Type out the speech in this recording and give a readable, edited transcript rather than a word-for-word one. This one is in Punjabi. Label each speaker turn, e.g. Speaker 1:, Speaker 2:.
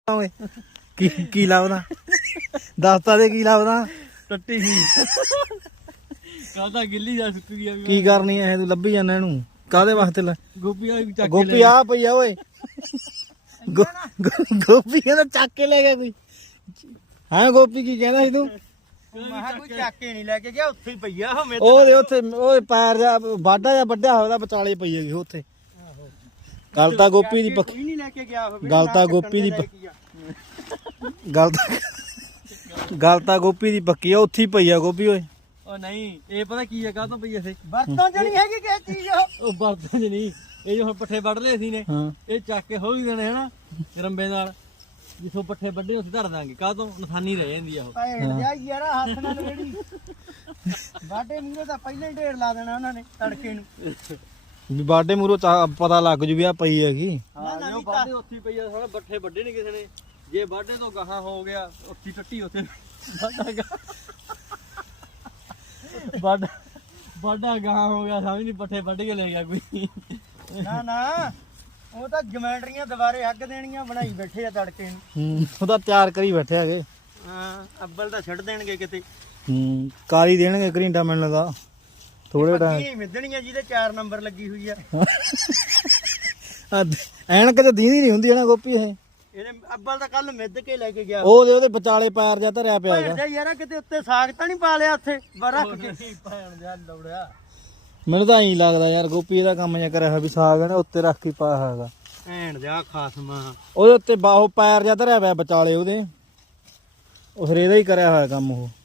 Speaker 1: ਓਏ ਕੀ ਲੱਭਦਾ ਦੱਸਤਾ ਦੇ ਕੀ ਲੱਭਦਾ
Speaker 2: ਟੱਟੀ ਸੀ ਕਾਹਦਾ ਗਿੱਲੀ ਜਾ ਸੁੱਕ ਗਈ
Speaker 1: ਕੀ ਕਰਨੀ ਐ ਤੂੰ ਲੱਭੀ ਜਾਂਦਾ ਇਹਨੂੰ ਕਾਹਦੇ ਵਾਸਤੇ
Speaker 2: ਗੋਪੀ ਵਾਲੀ ਵੀ ਚੱਕ ਕੇ
Speaker 1: ਗੋਪੀ ਆ ਪਈ ਆ ਓਏ ਗੋਪੀ ਕਹਿੰਦਾ ਚੱਕ ਕੇ ਲੈ ਗਿਆ ਕੋਈ ਹਾਂ ਗੋਪੀ ਕੀ ਕਹਿੰਦਾ ਸੀ ਤੂੰ
Speaker 2: ਮੈਂ ਕੋਈ ਚੱਕ ਕੇ ਨਹੀਂ ਲੈ ਕੇ ਗਿਆ ਉੱਥੇ ਹੀ ਪਈਆ
Speaker 1: ਉਹਦੇ ਉੱਥੇ ਓਏ ਪੈਰ ਜਾ ਵਾਢਾ ਜਾਂ ਵੱਡਿਆ ਹੋਇਆ ਬੱਚਾਲੇ ਪਈ ਹੈਗੀ ਉੱਥੇ ਗੱਲ ਤਾਂ ਗੋਪੀ ਦੀ ਪੱਕੀ
Speaker 2: ਕੋਈ ਨਹੀਂ ਲੈ ਕੇ ਗਿਆ ਹੋਵੇ
Speaker 1: ਗੱਲ ਤਾਂ ਗੋਪੀ ਦੀ ਗੱਲ ਤਾਂ ਗੋਪੀ ਦੀ ਪੱਕੀ ਆ ਉੱਥੇ ਹੀ ਪਈ ਆ ਗੋਪੀ ਓਏ
Speaker 2: ਉਹ ਨਹੀਂ ਇਹ ਪਤਾ ਕੀ ਹੈ ਕਾਹ ਤੋਂ ਪਈ ਇੱਥੇ
Speaker 3: ਬਰਤਨ ਚ ਨਹੀਂ ਹੈਗੀ ਕਿਸੇ ਚੀਜ਼
Speaker 2: ਉਹ ਬਰਤਨ ਚ ਨਹੀਂ ਇਹ ਜੋ ਹੁਣ ਪੱਠੇ ਵੱਢ ਲਏ ਸੀ ਨੇ
Speaker 1: ਹਾਂ
Speaker 2: ਇਹ ਚੱਕ ਕੇ ਹੌਲੀ ਦੇਣੇ ਹਨਾ ਰੰਬੇ ਨਾਲ ਜਿੱਥੋਂ ਪੱਠੇ ਵੱਢੇ ਉੱਥੇ ਧਰ ਦਾਂਗੇ ਕਾਹ ਤੋਂ ਨਿਸ਼ਾਨੀ ਰਹਿ ਜਾਂਦੀ ਆ ਉਹ
Speaker 3: ਭੈਣ ਜਾ ਯਾਰ ਹੱਥ ਨਾਲ ਰੇੜੀ ਬਾਟੇ ਮੂਰੇ ਤਾਂ ਪਹਿਲਾਂ ਹੀ ਢੇਰ ਲਾ ਦੇਣਾ ਉਹਨਾਂ ਨੇ ਤੜਕੇ ਨੂੰ
Speaker 1: ਵੀ ਬਾਡੇ ਮੂਰੋ ਪਤਾ ਲੱਗ ਜੂ ਵੀ ਆ ਪਈ ਹੈਗੀ
Speaker 2: ਹਾਂ ਜੋ ਵਾਢੇ ਉੱਥੇ ਹੀ ਪਈ ਆ ਥੋੜਾ ਪੱਠੇ ਵੱਢੇ ਨਹੀਂ ਕਿਸੇ ਨੇ ਜੇ ਵਾਢੇ ਤੋਂ ਗਾਹਾਂ ਹੋ ਗਿਆ ਉੱਥੇ ਟੱਟੀ ਉੱਥੇ ਵਾਢਾ ਗਾਹਾਂ ਹੋ ਗਿਆ ਸਮਝ ਨਹੀਂ ਪੱਠੇ ਵੱਢ ਕੇ ਲੈ ਗਿਆ ਕੋਈ
Speaker 3: ਨਾ ਨਾ ਉਹ ਤਾਂ ਜਮੈਂਟਰੀਆਂ ਦੁਬਾਰੇ ਹੱਗ ਦੇਣੀਆਂ ਬਣਾਈ ਬੈਠੇ ਆ ਤੜਕੇ ਨੂੰ
Speaker 1: ਉਹਦਾ ਤਿਆਰ ਕਰੀ ਬੈਠੇ ਹੈਗੇ
Speaker 3: ਹਾਂ ਅੱਬਲ ਤਾਂ ਛੱਡ ਦੇਣਗੇ ਕਿਤੇ
Speaker 1: ਕਾਲੀ ਦੇਣਗੇ ਘਰਿੰਡਾ ਮੈਨੂੰ ਲੱਗਦਾ ਥੋੜੇ ਟਾਈਮ
Speaker 3: ਕੀ ਮਿੱਧਣੀਆਂ ਜਿਹਦੇ 4 ਨੰਬਰ ਲੱਗੀ ਹੋਈ ਆ
Speaker 1: ਐਨਕ ਤੇ ਦੀਦੀ ਨਹੀਂ ਹੁੰਦੀ ਨਾ ਗੋਪੀ ਇਹ
Speaker 3: ਇਹਨੇ ਅੱਬਲ ਤਾਂ ਕੱਲ ਮਿੱਧ ਕੇ ਲੈ ਕੇ ਗਿਆ
Speaker 1: ਉਹਦੇ ਵਿਚਾਲੇ ਪੈਰ ਜਾ ਧਰਿਆ ਪਿਆ
Speaker 3: ਭੈਣ
Speaker 1: ਹੈਗਾ
Speaker 3: ਜਾ ਯਾਰ ਕਿਤੇ ਉੱਤੇ ਸਾਗ ਤਾਂ ਨਹੀਂ ਪਾ ਲਿਆ ਉੱਥੇ ਰੱਖ ਕੇ
Speaker 2: ਭੈਣ ਜਾ ਲੌੜਿਆ
Speaker 1: ਮੈਨੂੰ ਤਾਂ ਐਂ ਲੱਗਦਾ ਯਾਰ ਗੋਪੀ ਇਹਦਾ ਕੰਮ ਜਿਹਾ ਕਰਿਆ ਹੋਇਆ ਵੀ ਸਾਗ ਹੈ ਨਾ ਉੱਤੇ ਰੱਖ ਕੇ ਪਾਇਆ ਹੈਗਾ
Speaker 3: ਭੈਣ ਜਾ ਖਾਸਮਾ
Speaker 1: ਉਹਦੇ ਉੱਤੇ ਬਾਹੋ ਪੈਰ ਜਾ ਧਰਿਆ ਪਿਆ ਵਿਚਾਲੇ ਉਹਦੇ ਉਹ ਫਿਰ ਇਹਦਾ ਹੀ ਕਰਿਆ ਹੋਇਆ ਕੰਮ ਉਹ